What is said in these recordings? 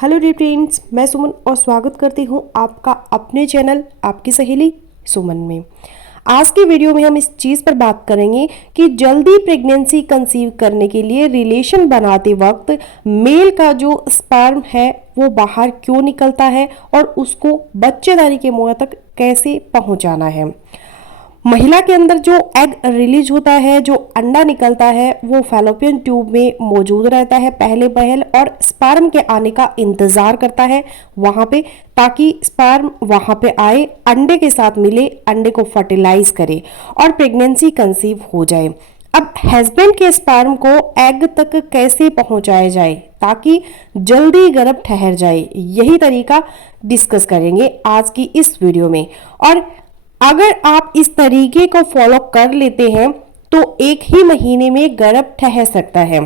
Hello dear friends, मैं सुमन और स्वागत करती हूँ आपका अपने चैनल आपकी सहेली सुमन में। आज की वीडियो में हम इस चीज़ पर बात करेंगे कि जल्दी प्रेगनेंसी कंसीव करने के लिए रिलेशन बनाते वक्त मेल का जो स्पर्म है वो बाहर क्यों निकलता है और उसको बच्चेदानी के मुंह तक कैसे पहुंचाना है। महिला के अंदर जो एग रिलीज होता है, जो अंडा निकलता है, वो फैलोपियन ट्यूब में मौजूद रहता है पहले पहल और स्पर्म के आने का इंतजार करता है वहां पे, ताकि स्पर्म वहां पे आए, अंडे के साथ मिले, अंडे को फर्टिलाइज करे और प्रेगनेंसी कंसीव हो जाए। अब हस्बैंड के स्पर्म को एग तक कैसे पहुंचाया जाए ताकि जल्दी गर्भ ठहर जाए, यही तरीका डिस्कस करेंगे आज की इस वीडियो में। और अगर आप इस तरीके को फॉलो कर लेते हैं तो 1 ही महीने में गर्भ ठहर सकता है।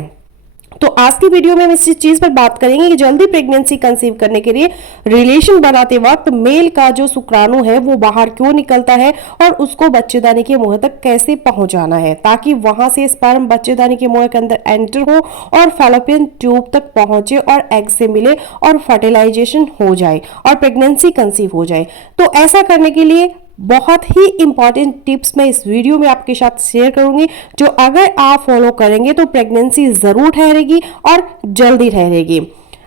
तो आज की वीडियो में हम इस चीज पर बात करेंगे कि जल्दी प्रेगनेंसी कंसीव करने के लिए रिलेशन बनाते वक्त मेल का जो शुक्राणु है वो बाहर क्यों निकलता है और उसको बच्चेदानी के मुंह तक कैसे पहुंचाना है ताकि वहां से स्पर्म बच्चेदानी के मुंह के अंदर एंटर हो और फैलोपियन ट्यूब तक पहुंचे और एग से मिले और फर्टिलाइजेशन हो जाए और प्रेगनेंसी कंसीव हो जाए। तो ऐसा करने के लिए बहुत ही इंपॉर्टेंट टिप्स मैं इस वीडियो में आपके साथ शेयर करूंगी, जो अगर आप फॉलो करेंगे तो प्रेगनेंसी जरूर ठहरेगी और जल्दी ठहरेगी।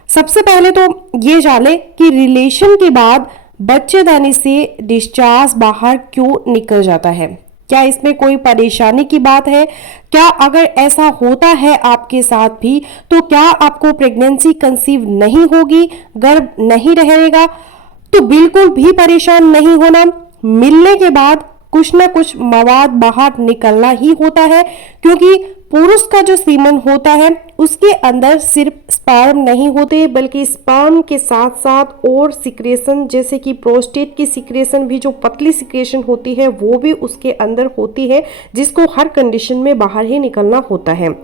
सबसे पहले तो ये जाने कि रिलेशन के बाद बच्चेदानी से डिस्चार्ज बाहर क्यों निकल जाता है। क्या इसमें कोई परेशानी की बात है? क्या अगर ऐसा होता है आपके साथ भी तो क्या आपको प्रेगनेंसी कंसीव नहीं होगी, गर्भ नहीं रहेगा? तो बिल्कुल भी परेशान नहीं होना। मिलने के बाद कुछ ना कुछ मवाद बाहर निकलना ही होता है, क्योंकि पुरुष का जो सीमन होता है उसके अंदर सिर्फ स्पर्म नहीं होते बल्कि स्पर्म के साथ साथ और सिक्रेशन, जैसे कि प्रोस्टेट की सिक्रेशन भी, जो पतली सिक्रेशन होती है वो भी उसके अंदर होती है, जिसको हर कंडीशन में बाहर ही निकलना होता है।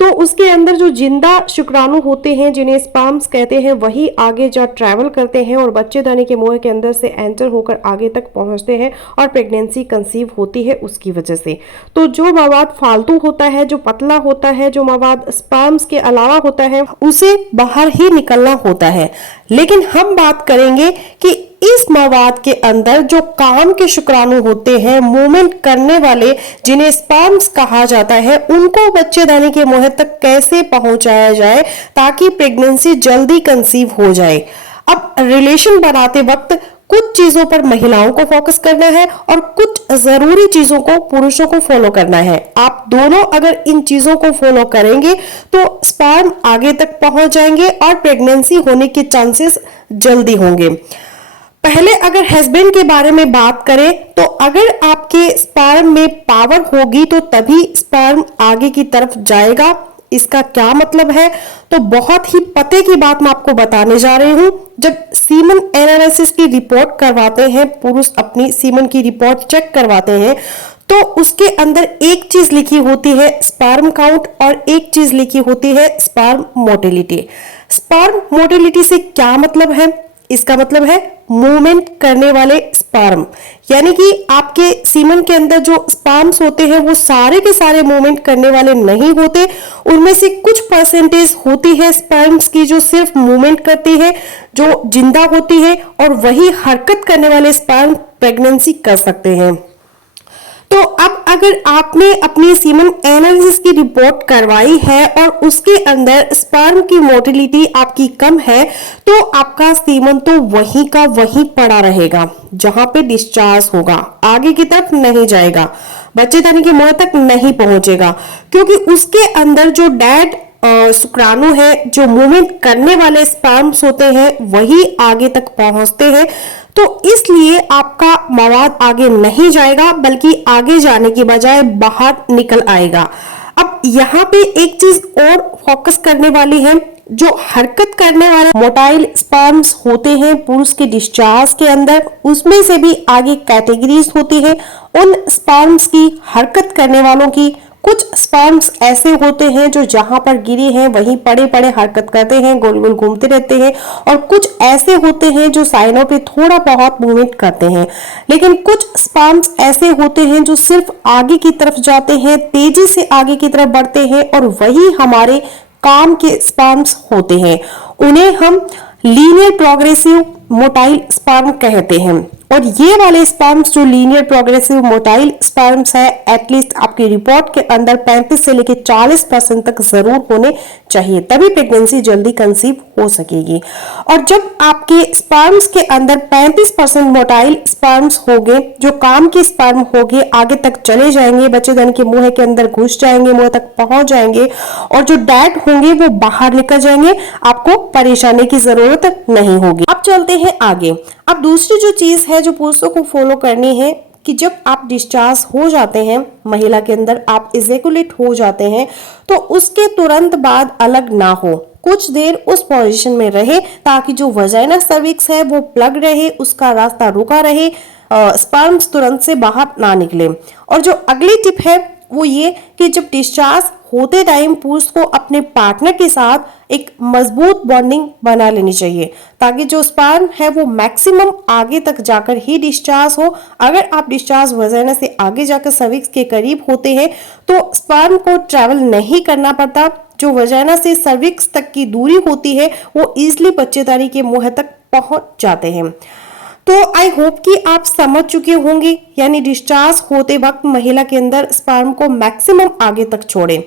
तो उसके अंदर जो जिंदा शुक्राणु होते हैं जिन्हें स्पर्म्स कहते हैं, वही आगे जा ट्रैवल करते हैं और बच्चेदानी के मुंह के अंदर से एंटर होकर आगे तक पहुंचते हैं और प्रेगनेंसी कंसीव होती है उसकी वजह से। तो जो मवाद फालतू होता है, जो पतला होता है, जो मवाद स्पर्म्स के अलावा होता है, उसे बाहर ही निकलना होता है। लेकिन हम बात करेंगे कि इस मवाद के अंदर जो काम के शुक्राणु होते हैं, मूवमेंट करने वाले, जिन्हें स्पर्म्स कहा जाता है, उनको बच्चेदानी के मुंह तक कैसे पहुंचाया जाए ताकि प्रेगनेंसी जल्दी कंसीव हो जाए। अब रिलेशन बनाते वक्त कुछ चीजों पर महिलाओं को फोकस करना है और कुछ जरूरी चीजों को पुरुषों को फॉलो करना है। आप दोनों अगर इन चीजों को फॉलो करेंगे तो स्पर्म आगे तक पहुंच जाएंगे और प्रेगनेंसी होने के चांसेस जल्दी होंगे। पहले अगर हस्बैंड के बारे में बात करें तो अगर आपके स्पर्म में पावर होगी तो तभी स्पर्म आगे की तरफ जाएगा। इसका क्या मतलब है? तो बहुत ही पते की बात मैं आपको बताने जा रही हूं। जब सीमन एनालिसिस की रिपोर्ट करवाते हैं, पुरुष अपनी सीमन की रिपोर्ट चेक करवाते हैं, तो उसके अंदर एक चीज लिखी होती है स्पर्म काउंट और एक चीज लिखी होती है स्पर्म मोटिलिटी। स्पर्म मोटिलिटी से क्या मतलब है? इसका मतलब है मूवमेंट करने वाले स्पर्म, यानी कि आपके सीमन के अंदर जो स्पर्म्स होते हैं वो सारे के सारे मूवमेंट करने वाले नहीं होते। उनमें से कुछ परसेंटेज होती है स्पर्म्स की जो सिर्फ मूवमेंट करती है, जो जिंदा होती है, और वही हरकत करने वाले स्पर्म प्रेगनेंसी कर सकते हैं। तो अब अगर आपने अपनी सीमन एनालिसिस की रिपोर्ट करवाई है और उसके अंदर स्पर्म की मोटिलिटी आपकी कम है, तो आपका सीमन तो वहीं का वहीं पड़ा रहेगा जहां पे डिस्चार्ज होगा, आगे की तरफ नहीं जाएगा, बच्चेदानी के मुंह तक नहीं पहुंचेगा, क्योंकि उसके अंदर जो डेड शुक्राणु है, जो मूवमेंट करने वाले स्पर्म्स होते हैं, वही आगे तक पहुंचते हैं। तो इसलिए आपका मवाद आगे नहीं जाएगा बल्कि आगे जाने की बजाय बाहर निकल आएगा। अब यहाँ पे एक चीज और फोकस करने वाली है, जो हरकत करने वाले मोटाइल स्पर्म्स होते हैं पुरुष के डिस्चार्ज के अंदर, उसमें से भी आगे कैटेगरीज होती है उन स्पर्म्स की, हरकत करने वालों की। कुछ स्पर्म्स ऐसे होते हैं जो जहां पर गिरे हैं वहीं पड़े पड़े हरकत करते हैं, गोल गोल घूमते रहते हैं, और कुछ ऐसे होते हैं जो साइनों पे थोड़ा बहुत मूवमेंट करते हैं। लेकिन कुछ स्पर्म्स ऐसे होते हैं जो सिर्फ आगे की तरफ जाते हैं, तेजी से आगे की तरफ बढ़ते हैं, और वही हमारे काम के स्पर्म्स होते हैं। उन्हें हम लीनियर प्रोग्रेसिव मोटाइल स्पर्म कहते हैं। और ये वाले स्पर्म्स जो लीनियर प्रोग्रेसिव मोटाइल स्पर्म्स है, एटलीस्ट आपकी रिपोर्ट के अंदर 35 से लेकर 40% तक जरूर होने चाहिए, तभी प्रेगनेंसी जल्दी कंसीव हो सकेगी। और जब आपके स्पर्म्स के अंदर 35% मोटाइल स्पर्म्स होंगे, जो काम के स्पर्म होंगे, आगे तक चले जाएंगे, बच्चेदानी के मुंह के अंदर घुस जाएंगे, मुंह तक पहुंच जाएंगे, और जो डैड होंगे वो बाहर निकल जाएंगे, आपको परेशानी की जरूरत नहीं होगी। अब चलते हैं आगे। अब दूसरी जो चीज है जो पुरुषों को फॉलो करनी है कि जब आप डिस्चार्ज हो जाते हैं, महिला के अंदर आप इजैकुलेट हो जाते हैं, तो उसके तुरंत बाद अलग ना हो, कुछ देर उस पोजीशन में रहे ताकि जो वजाइना सर्विक्स है वो प्लग रहे, उसका रास्ता रुका रहे, स्पर्म्स तुरंत से बाहर ना निकले। और जो अगली टिप है वो ये कि जब डिस्चार्ज होते टाइम पुरुष को अपने पार्टनर के साथ एक मजबूत बॉन्डिंग बना लेनी चाहिए, ताकि जो स्पर्म है वो मैक्सिमम आगे तक जाकर ही डिस्चार्ज हो। अगर आप डिस्चार्ज वजाइना से आगे जाकर सर्विक्स के करीब होते हैं तो स्पर्म को ट्रैवल नहीं करना पड़ता, जो वजाइना से सर्विक्स तक की दूरी होती है वो इजिली बच्चेदानी के मुंह तक पहुंच जाते हैं। तो आई होप कि आप समझ चुके होंगे, यानी डिस्चार्ज होते वक्त महिला के अंदर स्पर्म को मैक्सिमम आगे तक छोड़ें।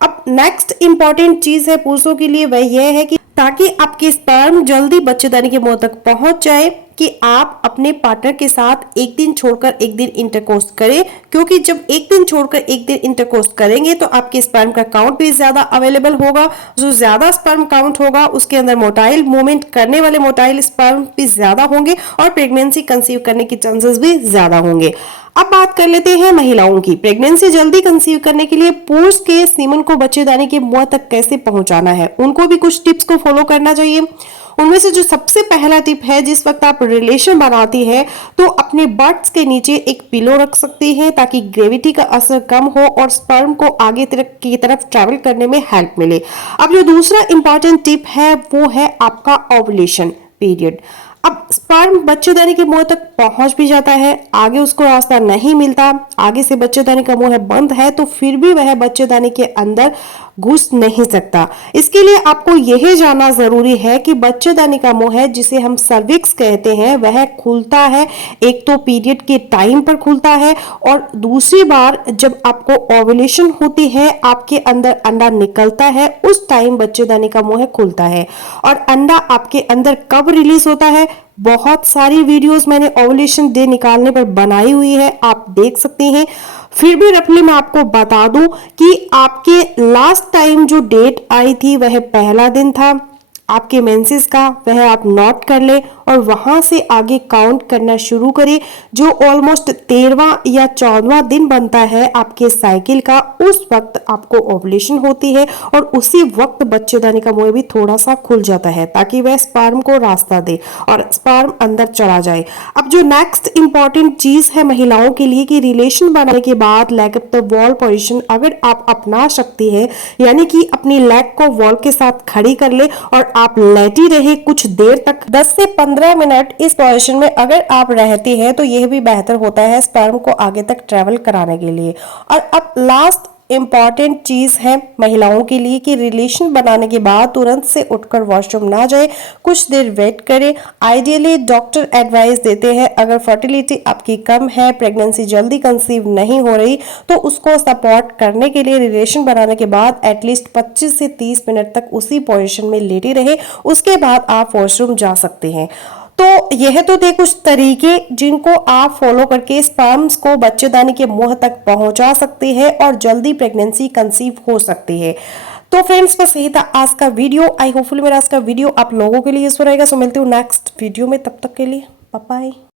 अब नेक्स्ट इंपॉर्टेंट चीज है पुरुषों के लिए, वह यह है कि ताकि आपके स्पर्म जल्दी बच्चेदानी के मुंह तक पहुंच जाए, कि आप अपने पार्टनर के साथ एक दिन छोड़कर एक दिन इंटरकोर्स करें, क्योंकि जब एक दिन छोड़कर एक दिन इंटरकोर्स करेंगे तो आपके स्पर्म का काउंट भी ज्यादा अवेलेबल होगा। जो ज्यादा स्पर्म काउंट होगा उसके अंदर मोटाइल मूवमेंट करने वाले मोटाइल स्पर्म भी ज्यादा होंगे और प्रेगनेंसी कंसीव करने की चांसेस भी ज्यादा होंगे। अब बात कर लेते हैं महिलाओं की। प्रेगनेंसी जल्दी कंसीव करने के लिए पुरुष के सीमन को बच्चेदानी के मुंह तक कैसे पहुंचाना है, उनको भी कुछ टिप्स को फॉलो करना चाहिए। उनमें से जो सबसे पहला टिप है, जिस वक्त आप रिलेशन बनाती है तो अपने बट्स के नीचे एक पिलो रख सकती है ताकि ग्रेविटी का असर कम हो और स्पर्म को आगे की तरफ ट्रैवल करने में हेल्प मिले। अब जो दूसरा इंपॉर्टेंट टिप है वो है आपका ओवुलेशन पीरियड। अब स्पर्म बच्चेदानी के मुंह तक पहुंच भी जाता है, आगे उसको रास्ता नहीं मिलता, आगे से बच्चेदानी का मुंह बंद है, तो फिर भी वह बच्चेदानी के अंदर घुस नहीं सकता। इसके लिए आपको यह जानना जरूरी है कि बच्चेदानी का मुंह है, जिसे हम सर्विक्स कहते हैं, वह खुलता है। एक तो पीरियड के टाइम पर खुलता है और दूसरी बार जब आपको ओवुलेशन होती है, आपके अंदर अंडा निकलता है, उस टाइम बच्चेदानी का मुंह खुलता है। और अंडा आपके अंदर कब रिलीज होता है, बहुत सारी वीडियोस मैंने ओवुलेशन डे निकालने पर बनाई हुई है, आप देख सकते हैं। फिर भी रफली मैं आपको बता दूं कि आपके लास्ट टाइम जो डेट आई थी वह पहला दिन था आपके मेंसेस का, वह आप नोट कर ले और वहां से आगे काउंट करना शुरू करें। जो ऑलमोस्ट 13वां या 14वां दिन बनता है आपके साइकिल का, उस वक्त आपको ओवुलेशन होती है और उसी वक्त बच्चेदानी का मुंह भी थोड़ा सा खुल जाता है ताकि वह स्पर्म को रास्ता दे और स्पर्म अंदर चला जाए। अब जो नेक्स्ट इंपॉर्टेंट चीज है महिलाओं के लिए कि रिलेशन बनाने के बाद leg up the wall position अगर आप अपना सकती है, यानी कि अपनी लेग को वॉल के साथ खड़ी कर ले और आप लेटी रहे कुछ देर तक, 10 से 15 मिनट इस पोजीशन में अगर आप रहती हैं तो यह भी बेहतर होता है स्पर्म को आगे तक ट्रेवल कराने के लिए। और अब लास्ट इंपॉर्टेंट चीज है महिलाओं के लिए कि रिलेशन बनाने के बाद तुरंत से उठकर वॉशरूम ना जाए, कुछ देर वेट करें। आइडियली डॉक्टर एडवाइस देते हैं अगर फर्टिलिटी आपकी कम है, प्रेगनेंसी जल्दी कंसीव नहीं हो रही, तो उसको सपोर्ट करने के लिए रिलेशन बनाने के बाद एटलीस्ट 25 से 30 मिनट तक उसी पोजीशन में लेटी रहे, उसके बाद आप वॉशरूम जा सकते हैं। तो यह तो थे कुछ तरीके जिनको आप फॉलो करके स्पर्म्स को बच्चेदानी के मुंह तक पहुंचा सकते हैं और जल्दी प्रेगनेंसी कंसीव हो सकती है। तो फ्रेंड्स बस यही था आज का वीडियो। आई होपफुली मेरा आज का वीडियो आप लोगों के लिए यूजफुल रहेगा। सो मिलती हूँ नेक्स्ट वीडियो में, तब तक के लिए बाय बाय।